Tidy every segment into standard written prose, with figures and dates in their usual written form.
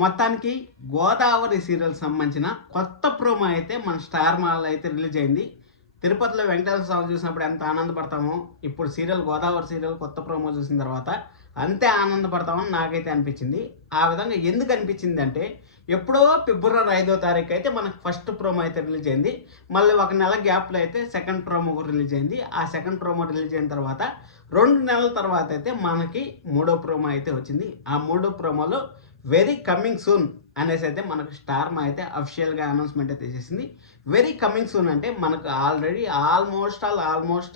మొత్తానికి గోదావరి సీరియల్ సంబంధించిన కొత్త ప్రోమో అయితే మన స్టార్ మాల్ అయితే రిలీజ్ అయింది. తిరుపతిలో వెంకటేశ్వర స్వామి చూసినప్పుడు ఎంత ఆనందపడతామో, ఇప్పుడు గోదావరి సీరియల్ కొత్త ప్రోమో చూసిన తర్వాత అంతే ఆనందపడతామని నాకైతే అనిపించింది. ఆ విధంగా ఎందుకు అనిపించింది అంటే, ఎప్పుడో ఫిబ్రవరి 5వ తారీఖు అయితే మనకు ఫస్ట్ ప్రోమో అయితే రిలీజ్ అయింది. మళ్ళీ ఒక నెల గ్యాప్లో అయితే సెకండ్ ప్రోమో రిలీజ్ అయింది. ఆ సెకండ్ ప్రోమో రిలీజ్ అయిన తర్వాత 2 నెలల తర్వాత అయితే మనకి మూడో ప్రోమో అయితే వచ్చింది. ఆ మూడో ప్రోమోలో వెరీ కమింగ్ సూన్ అనేసి అయితే మనకు స్టార్ మా అయితే అఫిషియల్గా అనౌన్స్మెంట్ అయితే చేసింది. వెరీ కమింగ్ సూన్ అంటే మనకు ఆల్రెడీ ఆల్మోస్ట్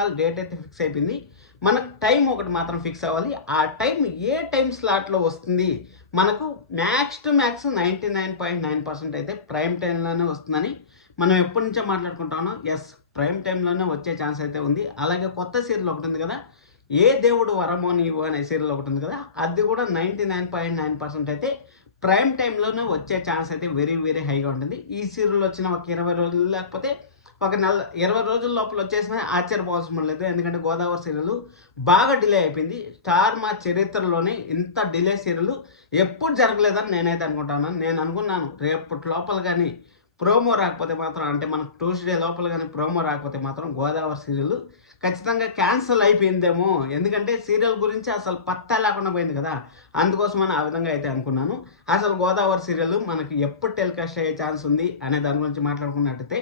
ఆల్ డేట్ అయితే ఫిక్స్ అయిపోయింది. మనకు టైం ఒకటి మాత్రం ఫిక్స్ అవ్వాలి. ఆ టైం ఏ టైం స్లాట్లో వస్తుంది, మనకు మ్యాక్స్ 99.9% అయితే ప్రైమ్ టైంలోనే వస్తుందని మనం ఎప్పటి నుంచో మాట్లాడుకుంటామో, ఎస్ ప్రైమ్ టైంలోనే వచ్చే ఛాన్స్ అయితే ఉంది. అలాగే కొత్త సీరియల్ ఒకటి ఉంది కదా, ఏ దేవుడు వరమో నీవు అనే సీరియల్ ఒకటి ఉంది కదా, అది కూడా 99.9% అయితే ప్రైమ్ టైంలోనే వచ్చే ఛాన్స్ అయితే వెరీ హైగా ఉంటుంది. ఈ సీరియల్ వచ్చిన ఒక 20 రోజులు లేకపోతే ఒక నెల 20 రోజుల లోపల వచ్చేసినా ఆశ్చర్యపోవాల్సిన లేదు. ఎందుకంటే గోదావరి సీరియల్ బాగా డిలే అయిపోయింది. స్టార్ మా చరిత్రలోనే ఇంత డిలే సీరియల్ ఎప్పుడు జరగలేదని నేనైతే అనుకుంటాను. నేను అనుకున్నాను రేపటి లోపల కానీ ప్రోమో రాకపోతే మాత్రం, అంటే మనకు ట్యూస్డే లోపల కానీ ప్రోమో రాకపోతే మాత్రం గోదావరి సీరియల్ ఖచ్చితంగా క్యాన్సిల్ అయిపోయిందేమో. ఎందుకంటే సీరియల్ గురించి అసలు పత్తా లేకుండా పోయింది కదా, అందుకోసమని ఆ విధంగా అయితే అనుకున్నాను. అసలు గోదావరి సీరియల్ మనకి ఎప్పుడు టెలికాస్ట్ అయ్యే ఛాన్స్ ఉంది అనే దాని గురించి మాట్లాడుకున్నట్టయితే,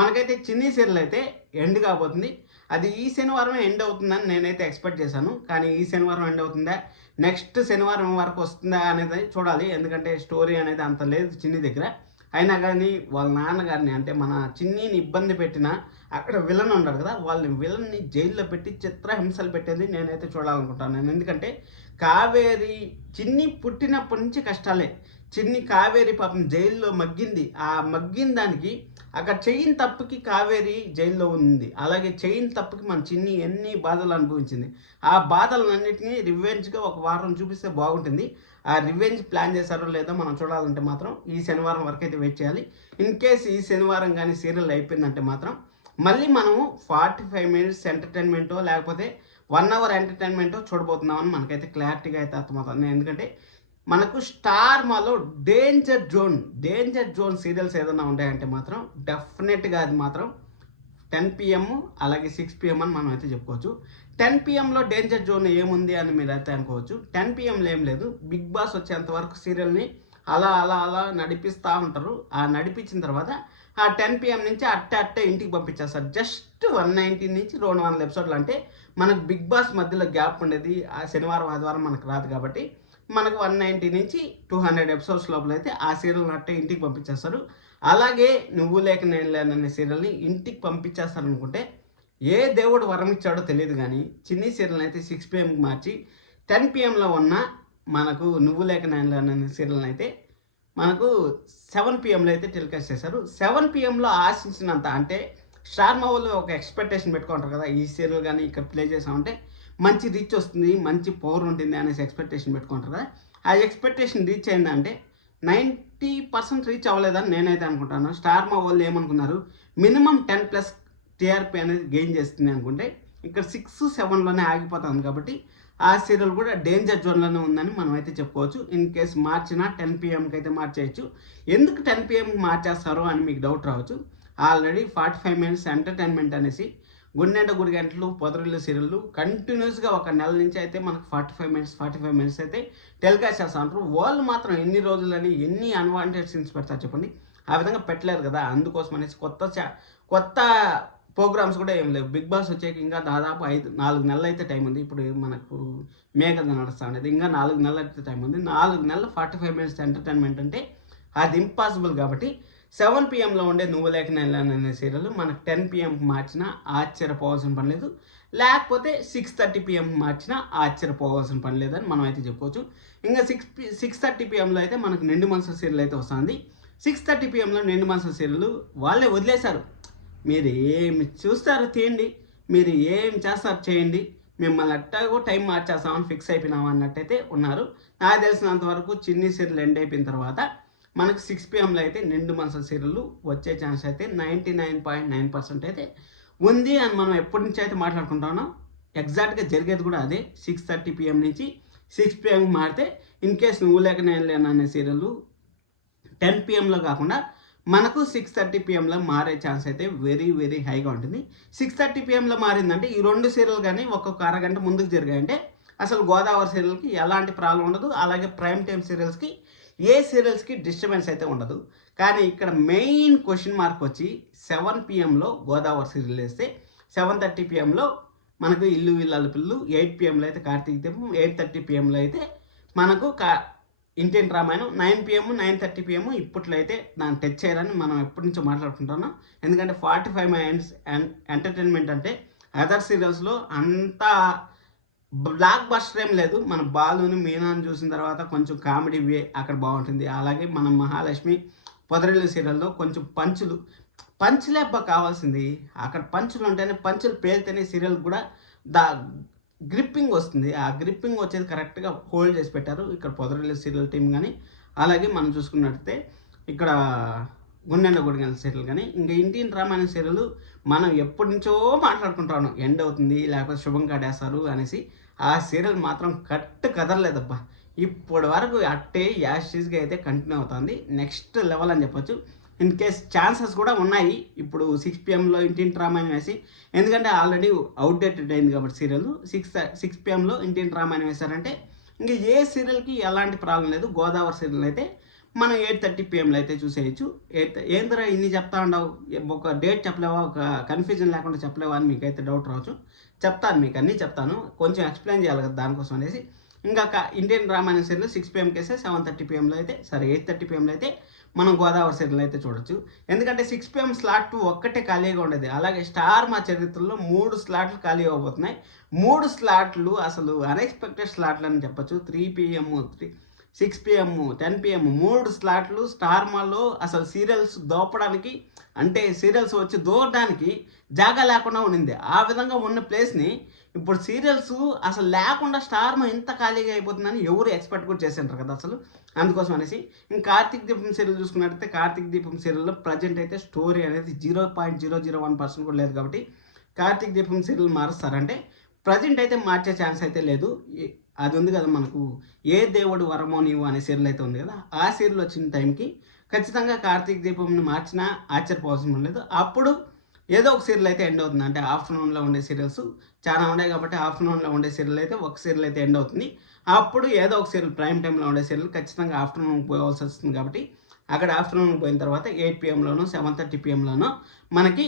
మనకైతే చిన్ని సీరియల్ అయితే ఎండ్ కాబోతుంది. అది ఈ శనివారం ఎండ్ అవుతుందని నేనైతే ఎక్స్పెక్ట్ చేశాను. కానీ ఈ శనివారం ఎండ్ అవుతుందా, నెక్స్ట్ శనివారం వరకు వస్తుందా అనేది చూడాలి. ఎందుకంటే స్టోరీ అనేది అంత లేదు చిన్ని దగ్గర. అయినా కానీ వాళ్ళ నాన్నగారిని, అంటే మన చిన్నీని ఇబ్బంది పెట్టిన అక్కడ విలన్ ఉంటారు కదా, వాళ్ళని విలన్ని జైల్లో పెట్టి చిత్రహింసలు పెట్టేది నేనైతే చూడాలనుకుంటాను. ఎందుకంటే కావేరి చిన్ని పుట్టినప్పటి నుంచి కష్టాలే. చిన్ని కావేరి పాపం జైల్లో మగ్గింది. ఆ మగ్గిన దానికి అక్కడ చెయ్యిన తప్పుకి కావేరి జైల్లో ఉంది. అలాగే చెయ్యిన తప్పుకి మన చిన్ని ఎన్ని బాధలు అనుభవించింది. ఆ బాధలన్నింటినీ రివెంజ్గా ఒక వారం చూపిస్తే బాగుంటుంది. ఆ రివెంజ్ ప్లాన్ చేశారో లేదో మనం చూడాలంటే మాత్రం ఈ శనివారం వరకు అయితే వెయిట్ చేయాలి. ఇన్ కేస్ ఈ శనివారం కానీ సీరియల్ అయిపోయిందంటే మాత్రం మళ్ళీ మనము 45 మినిట్స్ ఎంటర్టైన్మెంటో లేకపోతే 1 అవర్ ఎంటర్టైన్మెంటో చూడబోతున్నామని మనకైతే క్లారిటీగా అయితే అర్థమవుతుంది. ఎందుకంటే మనకు స్టార్ మాలో డేంజర్ జోన్ సీరియల్స్ ఏదైనా ఉంటాయంటే మాత్రం డెఫినెట్గా అది మాత్రం 10 PM అలాగే 6 PM అని మనం అయితే చెప్పుకోవచ్చు. 10 PMలో డేంజర్ జోన్ ఏముంది అని మీరు అయితే అనుకోవచ్చు. 10 PMలో ఏం లేదు, బిగ్ బాస్ వచ్చేంత వరకు సీరియల్ని అలా నడిపిస్తూ ఉంటారు. ఆ నడిపించిన తర్వాత ఆ 10 PM నుంచి అట్టే ఇంటికి పంపించేస్తారు. జస్ట్ 190 నుంచి 200 ఎపిసోడ్లు. అంటే మనకు బిగ్ బాస్ మధ్యలో గ్యాప్ ఉండేది. ఆ శనివారం ఆదివారం మనకు రాదు కాబట్టి మనకు 190 నుంచి 200 ఎపిసోడ్స్ లోపల అయితే ఆ సీరియల్ని అట్టే ఇంటికి పంపించేస్తారు. అలాగే నువ్వు లేక నేను లేననే సీరియల్ని ఇంటికి పంపించేస్తారు అనుకుంటే ఏ దేవుడు వరం ఇచ్చాడో తెలియదు. కానీ చిన్ని సీరియల్ని అయితే 6 PMకి మార్చి 10 PMలో ఉన్న మనకు నువ్వు లేక నేను లేననే సీరియల్ని అయితే మనకు 7 PMలో అయితే టెలికాస్ట్ చేశారు. 7 PMలో ఆశించినంత, అంటే స్టార్ మా వాళ్ళు ఒక ఎక్స్పెక్టేషన్ పెట్టుకుంటారు కదా, ఈ సీరియల్ కానీ ఇక్కడ ప్లే చేసామంటే మంచి రీచ్ వస్తుంది, మంచి పవర్ ఉంటుంది అనేసి ఎక్స్పెక్టేషన్ పెట్టుకుంటారు కదా. ఆ ఎక్స్పెక్టేషన్ రీచ్ అయిందంటే 90% రీచ్ అవ్వలేదని నేనైతే అనుకుంటాను. స్టార్ మా వాళ్ళు ఏమనుకున్నారు, మినిమం 10+ TRP అనేది గెయిన్ చేస్తుంది అనుకుంటే ఇక్కడ 6, 7లోనే ఆగిపోతుంది. కాబట్టి ఆ సీరియల్ కూడా డేంజర్ జోన్లోనే ఉందని మనం అయితే చెప్పుకోవచ్చు. ఇన్ కేస్ మార్చినా 10 PMకి అయితే మార్చేయచ్చు. ఎందుకు 10 PMకి మార్చేస్తారు అని మీకు డౌట్ రావచ్చు. ఆల్రెడీ 45 మినిట్స్ ఎంటర్టైన్మెంట్ అనేసి గుండెంట గుడి గంటలు పొదరిల్లు సీరియల్ కంటిన్యూస్గా ఒక నెల నుంచి అయితే మనకు 45 మినిట్స్ అయితే టెలికాస్ట్ చేస్తూ ఉంటారు. వాళ్ళు మాత్రం ఎన్ని రోజులని ఎన్ని అన్వాంటెడ్ సీన్స్ పెడతారు చెప్పండి. ఆ విధంగా పెట్టలేరు కదా. అందుకోసం అనేసి కొత్త ప్రోగ్రామ్స్ కూడా ఏం లేవు. బిగ్ బాస్ వచ్చేకి ఇంకా దాదాపు 4 నెలలు అయితే టైం ఉంది. ఇప్పుడు మనకు మే కదా నడుస్తూ ఉండేది, ఇంకా 4 నెలలు అయితే టైం ఉంది. 4 నెలలు 45 మినిట్స్ ఎంటర్టైన్మెంట్ అంటే అది ఇంపాసిబుల్. కాబట్టి 7 PMలో ఉండే నువ్వు లేక నేను అనే సీరియల్ మనకు 10 PMకి మార్చినా ఆశ్చర్యపోవాల్సిన పని లేదు. లేకపోతే 6:30 PMకి మార్చినా ఆశ్చర్యపోవాల్సిన పని లేదని మనం అయితే చెప్పుకోవచ్చు. ఇంకా 6:30 PMలో అయితే మనకు నిండు మనసు సీరియల్ అయితే వస్తుంది. 6:30 PMలో నిండు మనసు సీరియల్ వాళ్ళే వదిలేశారు. మీరు ఏమి చూస్తారు తీయండి, మీరు ఏం చేస్తారు చేయండి, మిమ్మల్ని అట్టాగో టైం మార్చేస్తామని ఫిక్స్ అయిపోయినాము అన్నట్టయితే ఉన్నారు. నాకు తెలిసినంత వరకు చిన్ని సీరియల్ ఎండ్ అయిపోయిన తర్వాత మనకు 6 PMలో అయితే నిండు మనసు సీరియల్ వచ్చే ఛాన్స్ అయితే 99.9% అయితే ఉంది అని మనం ఎప్పటి నుంచి అయితే మాట్లాడుకుంటామో ఎగ్జాక్ట్గా జరిగేది కూడా అదే. 6:30 PM నుంచి 6 PM మారితే ఇన్ కేస్ నువ్వు లేక నేను లేను అనే సీరియల్ 10 పిఎంలో కాకుండా మనకు 6:30 పిఎంలో మారే ఛాన్స్ అయితే వెరీ వెరీ హైగా ఉంటుంది. 6:30 పిఎంలో మారిందంటే ఈ 2 సీరియల్ కానీ ఒక్కొక్క అరగంట ముందుకు జరిగాయంటే అసలు గోదావరి సీరియల్కి ఎలాంటి ప్రాబ్లం ఉండదు. అలాగే ప్రైమ్ టైమ్ సీరియల్స్కి ఏ సీరియల్స్కి డిస్టర్బెన్స్ అయితే ఉండదు. కానీ ఇక్కడ మెయిన్ క్వశ్చన్ మార్క్ వచ్చి 7 పిఎంలో గోదావరి సీరియల్ వేస్తే 7:30 పిఎంలో మనకు ఇల్లు ఇల్లాలు పిల్లు, 8 పిఎంలో అయితే కార్తీక దీపం, 8:30 పిఎంలో అయితే మనకు ఇండియన్ రామాయణం, 9 పిఎం 9:30 పిఎం ఇప్పట్లో అయితే దాన్ని టచ్ చేయరని మనం ఎప్పటి నుంచో మాట్లాడుకుంటున్నాం. ఎందుకంటే 45 మినిట్స్ ఎంటర్టైన్మెంట్ అంటే అదర్ సీరియల్స్లో అంత బ్లాక్ బస్టర్ ఏం లేదు. మన బాలుని మీనాని చూసిన తర్వాత కొంచెం కామెడీ వే అక్కడ బాగుంటుంది. అలాగే మన మహాలక్ష్మి పొదరిల్లు సీరియల్లో కొంచెం పంచులే అబ్బా కావాల్సింది. అక్కడ పంచులు ఉంటేనే, పంచులు పేలితేనే సీరియల్ కూడా గ్రిప్పింగ్ వస్తుంది. ఆ గ్రిప్పింగ్ వచ్చేది కరెక్ట్గా హోల్డ్ చేసి పెట్టారు ఇక్కడ పొదరిల్లు సీరియల్ టీం కానీ. అలాగే మనం చూసుకున్నట్టయితే ఇక్కడ గుండెండ గుడిగల సీరియల్ కానీ, ఇంకా ఇండియన్ రామాయణ సీరియల్ మనం ఎప్పటి నుంచో మాట్లాడుకుంటాను, ఎండ్ అవుతుంది లేకపోతే శుభం కాడేస్తారు అనేసి. ఆ సీరియల్ మాత్రం కదలలేదబ్బా. ఇప్పటి వరకు అట్టే యాషీస్గా అయితే కంటిన్యూ అవుతుంది. నెక్స్ట్ లెవెల్ అని చెప్పొచ్చు. ఇన్ కేస్ ఛాన్సెస్ కూడా ఉన్నాయి ఇప్పుడు 6 పిఎంలో ఇండియన్ రామాయణం వేసి, ఎందుకంటే ఆల్రెడీ అవుట్డేటెడ్ అయింది కాబట్టి సీరియల్. 6 పిఎంలో ఇండియన్ రామాయణం వేశారంటే ఇంకా ఏ సీరియల్కి ఎలాంటి ప్రాబ్లం లేదు. గోదావరి సీరియల్ అయితే మనం 8:30 పిఎంలో అయితే చూసేయచ్చు. ఏందిరా ఇన్ని చెప్తా ఉండవు, ఒక డేట్ చెప్పలేవా, ఒక కన్ఫ్యూజన్ లేకుండా చెప్పలేవా అని మీకు అయితే డౌట్ రావచ్చు. చెప్తాను, మీకు అన్నీ చెప్తాను, కొంచెం ఎక్స్ప్లెయిన్ చేయాలి కదా దానికోసం అనేసి. ఇంకా ఇండియన్ రామాయణ సీరియల్ 6 పిఎంకి వేస్తే 7:30 పిఎంలో అయితే 8:30 పిఎంలో అయితే మనం గోదావరి సీరియల్ అయితే చూడొచ్చు. ఎందుకంటే 6 పిఎం స్లాట్ ఒక్కటే ఖాళీగా ఉండేది. అలాగే స్టార్ మా చరిత్రలో 3 స్లాట్లు ఖాళీ అవ్వబోతున్నాయి. 3 స్లాట్లు అసలు అన్ఎక్స్పెక్టెడ్ స్లాట్లు అని చెప్పొచ్చు. 3 పిఎం, 6 పిఎం, 10 పిఎం 3 స్లాట్లు స్టార్ మాల్లో అసలు సీరియల్స్ దోపడానికి, అంటే సీరియల్స్ వచ్చి దూరడానికి జాగా లేకుండా ఉండింది. ఆ విధంగా ఉన్న ప్లేస్ని ఇప్పుడు సీరియల్స్ అసలు లేకుండా స్టార్ మా ఇంత ఖాళీగా అయిపోతుందని ఎవరు ఎక్స్పెక్ట్ కూడా చేసింటారు కదా అసలు. అందుకోసం అనేసి ఇంకా కార్తీక దీపం సీరియల్ చూసుకున్నట్టయితే కార్తీక దీపం సీరియల్లో ప్రజెంట్ అయితే స్టోరీ అనేది 0.001% కూడా లేదు. కాబట్టి కార్తీక దీపం సీరియల్ మారుస్తారంటే ప్రజెంట్ అయితే మార్చే ఛాన్స్ అయితే లేదు. అది ఉంది కదా మనకు ఏ దేవుడు వరమో నీవు అనే సీరియల్ అయితే ఉంది కదా, ఆ సీరియల్ వచ్చిన టైంకి ఖచ్చితంగా కార్తీక దీపంని మార్చినా ఆశ్చర్యపోవాల్సిన లేదు. అప్పుడు ఏదో ఒక సీరియల్ అయితే ఎండ్ అవుతుంది. అంటే ఆఫ్టర్నూన్లో ఉండే సీరియల్స్ చాలా ఉన్నాయి కాబట్టి ఆఫ్టర్నూన్లో ఉండే సీరియల్ అయితే ఒక సీరియల్ అయితే ఎండ్ అవుతుంది. అప్పుడు ఏదో ఒక సీరియల్ ప్రైమ్ టైంలో ఉండే సీరియల్ ఖచ్చితంగా ఆఫ్టర్నూన్ పోవాల్సి వస్తుంది. కాబట్టి అక్కడ ఆఫ్టర్నూన్ పోయిన తర్వాత 8 పిఎంలోనో 7:30 పిఎంలోనో మనకి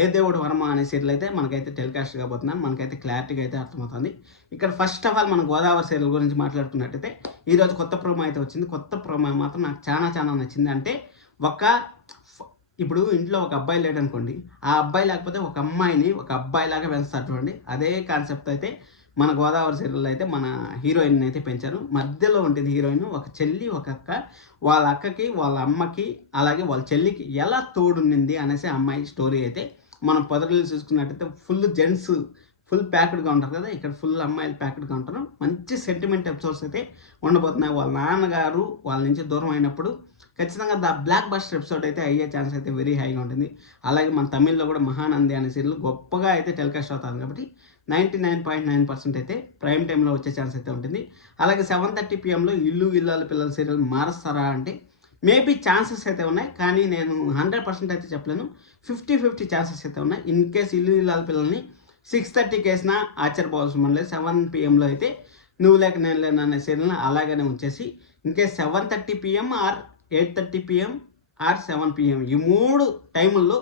ఏ దేవుడు వర్మ అనే సీరియల్ అయితే మనకైతే టెలికాస్ట్ కాబోతున్నాను. మనకైతే క్లారిటీగా అయితే అర్థమవుతుంది. ఇక్కడ ఫస్ట్ ఆఫ్ ఆల్ మనం గోదావరి సీరియల్ గురించి మాట్లాడుకున్నట్టయితే ఈరోజు కొత్త ప్రోమో అయితే వచ్చింది. కొత్త ప్రోమో మాత్రం నాకు చాలా నచ్చింది. అంటే ఇప్పుడు ఇంట్లో ఒక అబ్బాయి లేడు అనుకోండి, ఆ అబ్బాయి లేకపోతే ఒక అమ్మాయిని ఒక అబ్బాయిలాగా పెంచుతారు చూడండి. అదే కాన్సెప్ట్ అయితే మన గోదావరి సీరియల్ అయితే మన హీరోయిన్ అయితే పెంచారు. మధ్యలో ఉంటుంది హీరోయిన్, ఒక చెల్లి ఒక అక్క. వాళ్ళ అక్కకి వాళ్ళ అమ్మకి అలాగే వాళ్ళ చెల్లికి ఎలా తోడుండింది అనేసి అమ్మాయి స్టోరీ అయితే మనం పొదరిల్లు చూసుకున్నట్టయితే ఫుల్ జెంట్స్ ఫుల్ ప్యాక్డ్గా ఉంటారు కదా, ఇక్కడ ఫుల్ అమ్మాయిలు ప్యాక్డ్గా ఉంటారు. మంచి సెంటిమెంట్ ఎపిసోడ్స్ అయితే ఉండబోతున్నాయి. వాళ్ళ నాన్నగారు వాళ్ళ నుంచి దూరం అయినప్పుడు ఖచ్చితంగా బ్లాక్ బస్టర్ ఎపిసోడ్ అయితే అయ్యే ఛాన్స్ అయితే వెరీ హైగా ఉంటుంది. అలాగే మన తమిళ్లో కూడా మహానంది అనే సీరియల్ గొప్పగా అయితే టెలికాస్ట్ అవుతుంది కాబట్టి 99.9% అయితే ప్రైమ్ టైంలో వచ్చే ఛాన్స్ అయితే ఉంటుంది. అలాగే 7:30 పిఎంలో ఇల్లు ఇల్లాల పిల్లల సీరియల్ మారుస్తారా అంటే మేబీ ఛాన్సెస్ అయితే ఉన్నాయి, కానీ నేను 100% అయితే చెప్పలేను. 50-50 ఛాన్సెస్ అయితే ఉన్నాయి. ఇన్ కేస్ ఇల్లు ఇల్లాల పిల్లల్ని 6:30కి వేసినా ఆశ్చర్యపోవాల్సిన లేదు. 7 పిఎంలో అయితే నువ్వు లేక నేను లేను అనే సీరియల్ని అలాగనే ఉంచేసి in case 7:30 PM or 8:30 PM or 7 PM ఈ 3 టైముల్లో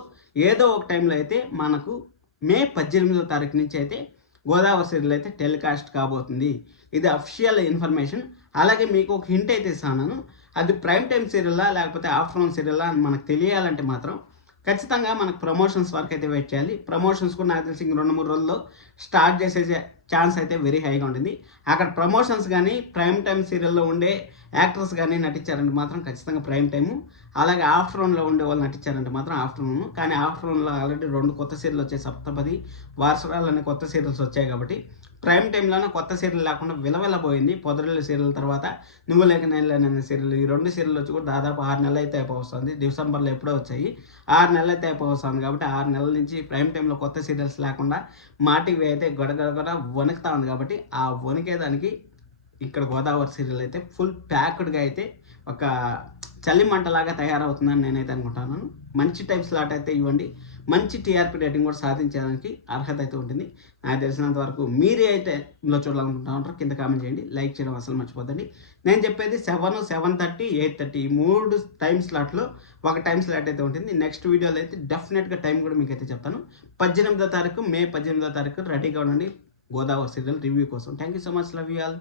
ఏదో ఒక టైంలో అయితే మనకు మే 18వ తారీఖు నుంచి అయితే గోదావరి సీరియల్ అయితే టెలికాస్ట్ కాబోతుంది. ఇది అఫిషియల్ ఇన్ఫర్మేషన్. అలాగే మీకు ఒక హింట్ అయితే ఇస్తాను, అది ప్రైమ్ టైం సీరియల్లా లేకపోతే ఆఫ్టర్నూన్ సీరియల్లా అని మనకు తెలియాలంటే మాత్రం ఖచ్చితంగా మనకు ప్రమోషన్స్ వరకు అయితే వెయిట్ చేయాలి. ప్రమోషన్స్ కూడా నాకు తెలిసి 2-3 రోజుల్లో స్టార్ట్ చేసే ఛాన్స్ అయితే వెరీ హైగా ఉంటుంది. అక్కడ ప్రమోషన్స్ కానీ ప్రైమ్ టైం సీరియల్లో ఉండే యాక్టర్స్ కానీ నటించారంటే మాత్రం ఖచ్చితంగా ప్రైమ్ టైము. అలాగే ఆఫ్టర్నూన్లో ఉండే వాళ్ళు నటించారంటే మాత్రం ఆఫ్టర్నూన్. కానీ ఆఫ్టర్నూన్లో ఆల్రెడీ 2 కొత్త సీరియల్ వచ్చాయి, సప్తపది వారసురాలు అనే కొత్త సీరియల్స్ వచ్చాయి కాబట్టి ప్రైమ్ టైంలోనే కొత్త సీరియల్ లేకుండా విలవిలబోయింది. పొదరిల్లు సీరియల్ తర్వాత నువ్వు లేక నేను లేననే సీరియల్, ఈ 2 సీరియల్ వచ్చి కూడా దాదాపు 6 నెలలు అయితే అయిపోతుంది. డిసెంబర్లో ఎప్పుడో వచ్చాయి, 6 నెలలు అయితే అయిపోతుంది. కాబట్టి 6 నెలల నుంచి ప్రైమ్ టైంలో కొత్త సీరియల్స్ లేకుండా మాటివి అయితే గొడగొడ వణుకుతా ఉంది. కాబట్టి ఆ వణికేదానికి ఇక్కడ గోదావరి సీరియల్ అయితే ఫుల్ ప్యాక్డ్గా అయితే ఒక చలి మంటలాగా తయారవుతుందని నేనైతే అనుకుంటున్నాను. మంచి టైం స్లాట్ అయితే ఇవ్వండి, మంచి టీఆర్పీ రేటింగ్ కూడా సాధించడానికి అర్హత అయితే ఉంటుంది. నాకు తెలిసినంత వరకు మీరే అయితే ఇందులో చూడాలనుకుంటా ఉంటారు, కింద కామెంట్ చేయండి, లైక్ చేయడం అసలు మర్చిపోద్దండి. నేను చెప్పేది 7, 7:30, 8:30 ఈ 3 టైం స్లాట్లో ఒక టైం స్లాట్ అయితే ఉంటుంది. నెక్స్ట్ వీడియోలో అయితే డెఫినెట్గా టైం కూడా మీకు అయితే చెప్తాను. మే 18వ తారీఖు రెడీగా ఉండండి గోదావరి సీరియల్ రివ్యూ కోసం. Thank you so much, love you all.